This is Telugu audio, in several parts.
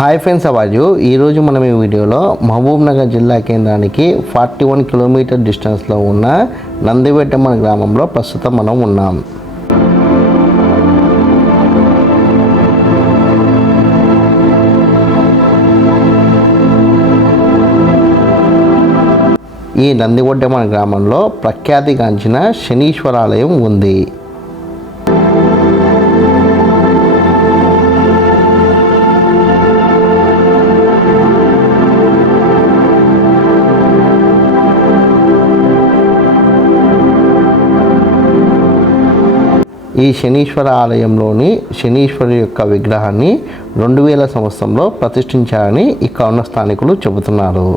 హాయ్ ఫ్రెండ్స్, అవాజు ఈరోజు మనం ఈ వీడియోలో మహబూబ్ నగర్ జిల్లా కేంద్రానికి 41 కిలోమీటర్ డిస్టెన్స్లో ఉన్న నందివెట్టమ్మ గ్రామంలో ప్రస్తుతం మనం ఉన్నాం. ఈ నందివెట్టమ్మ గ్రామంలో ప్రఖ్యాతిగాంచిన శనీశ్వర ఆలయం ఉంది. ఈ శనీశ్వర ఆలయంలోని శనీశ్వరు యొక్క విగ్రహాన్ని 2000 సంవత్సరంలో ప్రతిష్ఠించారని ఇక్కడ ఉన్న స్థానికులు చెబుతున్నారు.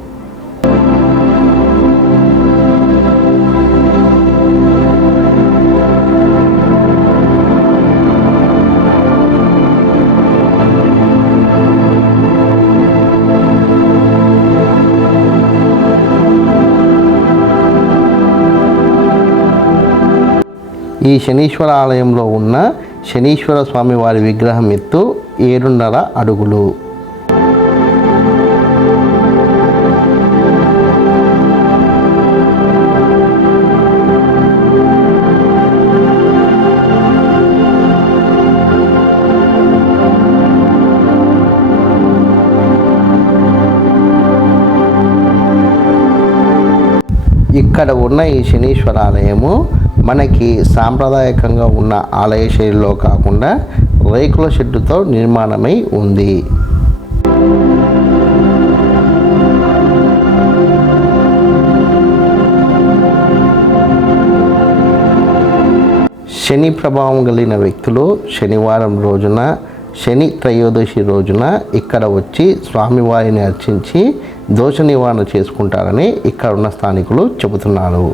ఈ శనీశ్వర ఆలయంలో ఉన్న శనీశ్వర స్వామి వారి విగ్రహం ఎత్తు 7.5 అడుగులు. ఇక్కడ ఉన్న ఈ శనీశ్వర ఆలయము మనకి సాంప్రదాయకంగా ఉన్న ఆలయ శైలిలో కాకుండా రేకుల షెడ్డుతో నిర్మాణమై ఉంది. శని ప్రభావం కలిగిన వ్యక్తులు శనివారం రోజున, శని త్రయోదశి రోజున ఇక్కడ వచ్చి స్వామివారిని అర్చించి దోష నివారణ చేసుకుంటారని ఇక్కడ ఉన్న స్థానికులు చెబుతున్నారు.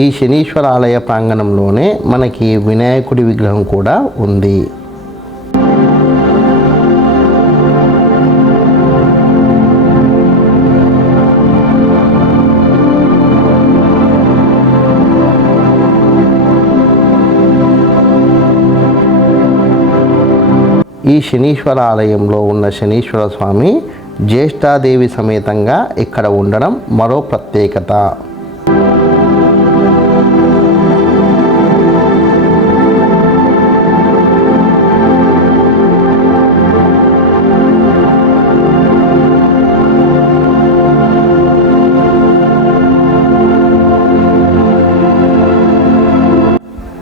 ఈ శనీశ్వర ఆలయ ప్రాంగణంలోనే మనకి వినాయకుడి విగ్రహం కూడా ఉంది. ఈ శనీశ్వర ఆలయంలో ఉన్న శనీశ్వర స్వామి జ్యేష్ఠాదేవి సమేతంగా ఇక్కడ ఉండడం మరో ప్రత్యేకత.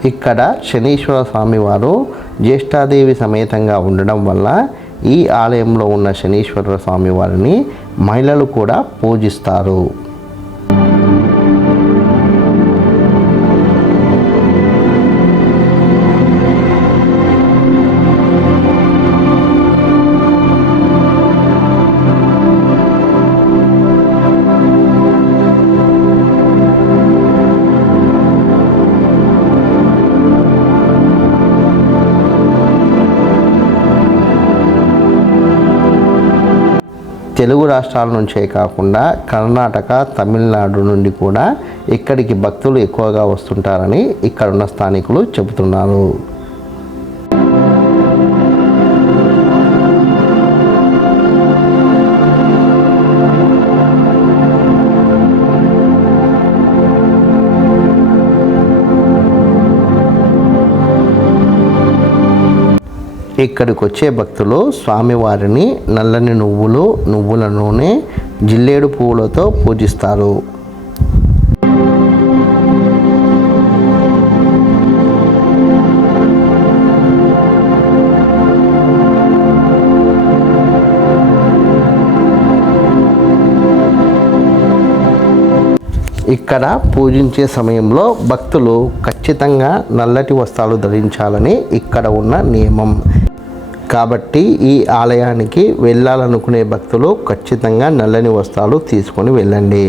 ఇక్కడ శనీశ్వర స్వామివారు జ్యేష్ఠాదేవి సమేతంగా ఉండడం వల్ల ఈ ఆలయంలో ఉన్న శనీశ్వర స్వామివారిని మహిళలు కూడా పూజిస్తారు. తెలుగు రాష్ట్రాల నుంచే కాకుండా కర్ణాటక, తమిళనాడు నుండి కూడా ఇక్కడికి భక్తులు ఎక్కువగా వస్తుంటారని ఇక్కడున్న స్థానికులు చెబుతున్నారు. ఇక్కడికి వచ్చే భక్తులు స్వామివారిని నల్లని నువ్వులు, నువ్వుల నూనె, జిల్లేడు పువ్వులతో పూజిస్తారు. ఇక్కడ పూజించే సమయంలో భక్తులు ఖచ్చితంగా నల్లటి వస్త్రాలు ధరించాలని ఇక్కడ ఉన్న నియమం. కాబట్టి ఈ ఆలయానికి వెళ్ళాలనుకునే భక్తులు ఖచ్చితంగా నల్లని వస్త్రాలు తీసుకొని వెళ్ళండి.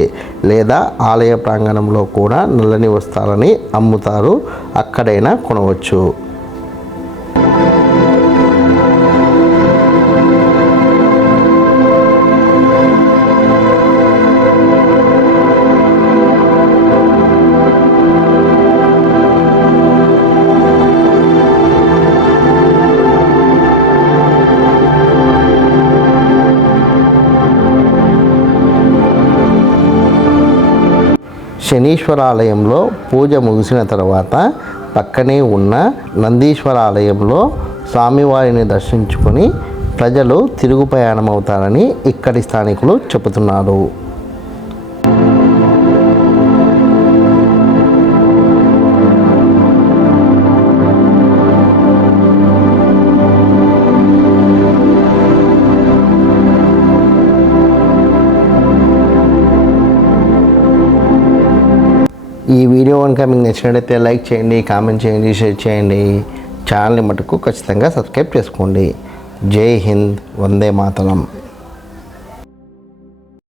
లేదా ఆలయ ప్రాంగణంలో కూడా నల్లని వస్త్రాలని అమ్ముతారు, అక్కడైనా కొనవచ్చు. శనీశ్వర ఆలయంలో పూజ ముగిసిన తర్వాత పక్కనే ఉన్న నందీశ్వర ఆలయంలో స్వామివారిని దర్శించుకొని ప్రజలు తిరుగు ప్రయాణం అవుతారని ఇక్కడి స్థానికులు చెబుతున్నారు. ఈ వీడియో కనుక మీకు నచ్చినట్లయితే లైక్ చేయండి, కామెంట్ చేయండి, షేర్ చేయండి. ఛానల్ని మటుకు ఖచ్చితంగా సబ్స్క్రైబ్ చేసుకోండి. జై హింద్, వందే మాతరం.